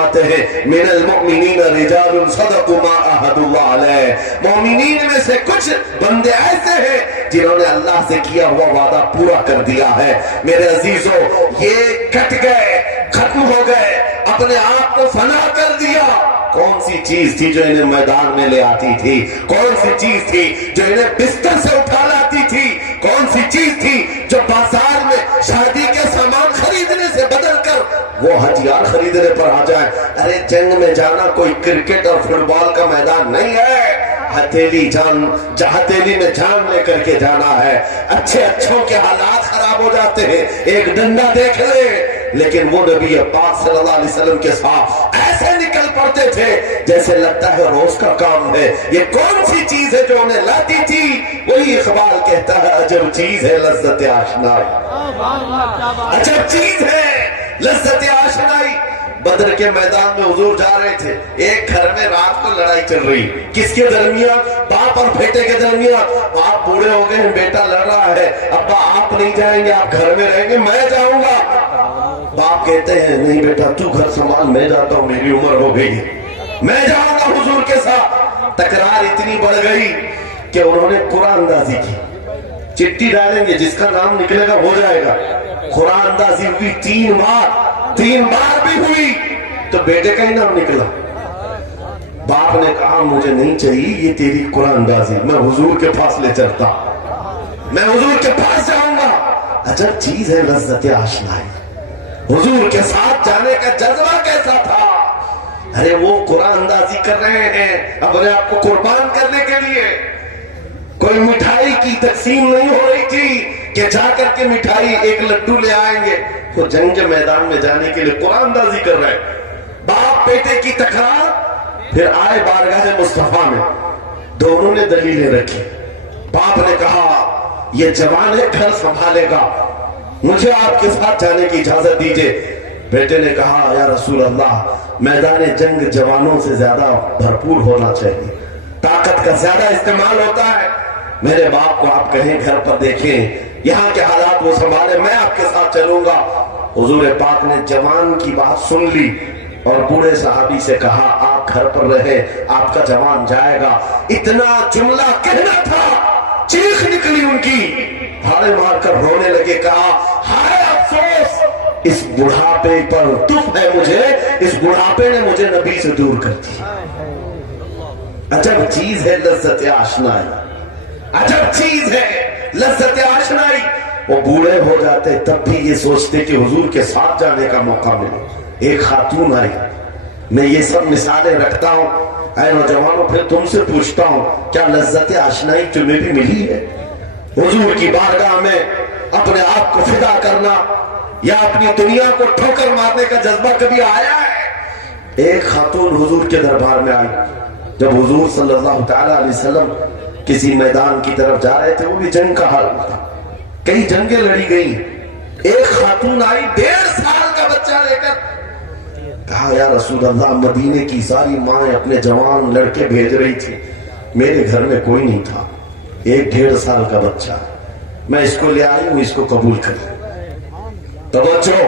फरमाते हैं मिनल मुमिनीन रिजालुन सदक़ू मा अहदुल्लाह अलैह, मोमिनीन में से कुछ बंदे ऐसे हैं जिन्होंने अल्लाह से किया हुआ वादा पूरा कर दिया है। मेरे अजीजों, ये कट गए, खत्म हो गए, अपने आप को फना कर दिया। कौन सी चीज थी जो इन्हें मैदान में ले आती थी? कौन सी चीज थी जो इन्हें बिस्तर से उठा लाती थी? कौन सी चीज थी जो बाजार में शादी के सामान खरीदने से बदलकर वो हथियार खरीदने पर आ जाए? अरे जंग में जाना कोई क्रिकेट और फुटबॉल का मैदान नहीं है। हथेली में जान लेकर के जाना है। अच्छों के हालात खराब हो जाते हैं, एक डंडा देख ले, लेकिन वो नबी पाक सल्लल्लाहु अलैहि वसल्लम के साथ ऐसे निकल पड़ते थे जैसे लगता है रोज का काम है। ये कौन सी चीज है जो उन्हें लाती थी? वही इकबाल कहता है अजब चीज है लज्जत आशनाई, अजब चीज है लज्जत आशनाई। बदर के मैदान में हुजूर जा रहे थे, एक घर में रात को लड़ाई चल रही। किसके दरमियान? बाप और बेटे के दरमियान। बाप बूढ़े हो गए हैं, बेटा लड़ रहा है, अब्बा आप नहीं जाएंगे, आप घर में रहेंगे, मैं जाऊंगा। बाप कहते हैं नहीं बेटा तू घर संभाल, मैं जाता हूं, मेरी उम्र हो गई, मैं जाऊंगा हुजूर के साथ। तकरार इतनी बढ़ गई कि उन्होंने कुरान अंदाजी की। चिट्ठी डालेंगे, जिसका नाम निकलेगा हो जाएगा। कुरान अंदाजी हुई 3 बार भी हुई तो बेटे का ही नाम निकला। बाप ने कहा मुझे नहीं चाहिए ये तेरी कुरान अंदाजी, मैं हुजूर के पास ले चलता, मैं हुजूर के पास जाऊंगा। अजब चीज है लज्जत आशनाई। हुजूर के साथ जाने का जज्बा कैसा था? अरे वो कुरान अंदाजी कर रहे हैं अपने आप को कुर्बान करने के लिए। कोई मिठाई की तकसीम नहीं हो रही थी कि जाकर के मिठाई एक लड्डू ले आएंगे। वो जंग के मैदान में जाने के लिए कुरान अंदाजी कर रहे हैं। बाप बेटे की तकरार, फिर आए बारगाह मुस्तफा में, दोनों ने दलीलें रखी। बाप ने कहा ये जवान है, घर संभालेगा, मुझे आपके साथ जाने की इजाजत दीजिए। बेटे ने कहा या रसूल अल्लाह मैदान जंग जवानों से ज्यादा भरपूर होना चाहिए, ताकत का ज्यादा इस्तेमाल होता है। मेरे बाप को आप कहें घर पर देखें, यहाँ के हालात वो संभाले, मैं आपके साथ चलूंगा। हुजूर पाक ने जवान की बात सुन ली और बूढ़े सहाबी से कहा आप घर पर रहे, आपका जवान जाएगा। इतना जुमला कहना था, चीख निकली उनकी, भाड़े मारकर रोने लगे। कहा हाय अफसोस, इस बुढ़ापे पर दुख है मुझे, इस बुढ़ापे ने मुझे नबी से दूर कर दिया। अजब चीज है लज्जत आशनाई, अजब चीज है लज्जत आशनाई। वो बूढ़े हो जाते तब भी ये सोचते कि हुजूर के साथ जाने का मौका मिले। एक खातून आई, मैं ये सब मिसालें रखता हूं, ऐ नौजवानों फिर तुमसे पूछता हूं क्या लज्जत आशनाई तुम्हें भी मिली है? हुजूर की बारगाह में अपने आप को फिदा करना या अपनी दुनिया को ठोकर मारने का जज्बा कभी आया है? एक खातून हुजूर के दरबार में आई। जब हुजूर सल्लल्लाहु तआला अलैहि वसल्लम किसी मैदान की तरफ जा रहे थे, वो भी जंग का हाल था, कई जंगें लड़ी गई। एक खातून आई 1.5 साल का बच्चा लेकर। कहा या रसूल अल्लाह मदीने की सारी माएं अपने जवान लड़के भेज रही थी, मेरे घर में कोई नहीं था, एक 1.5 साल का बच्चा, मैं इसको ले आई हूं, इसको कबूल कर। तवज्जो।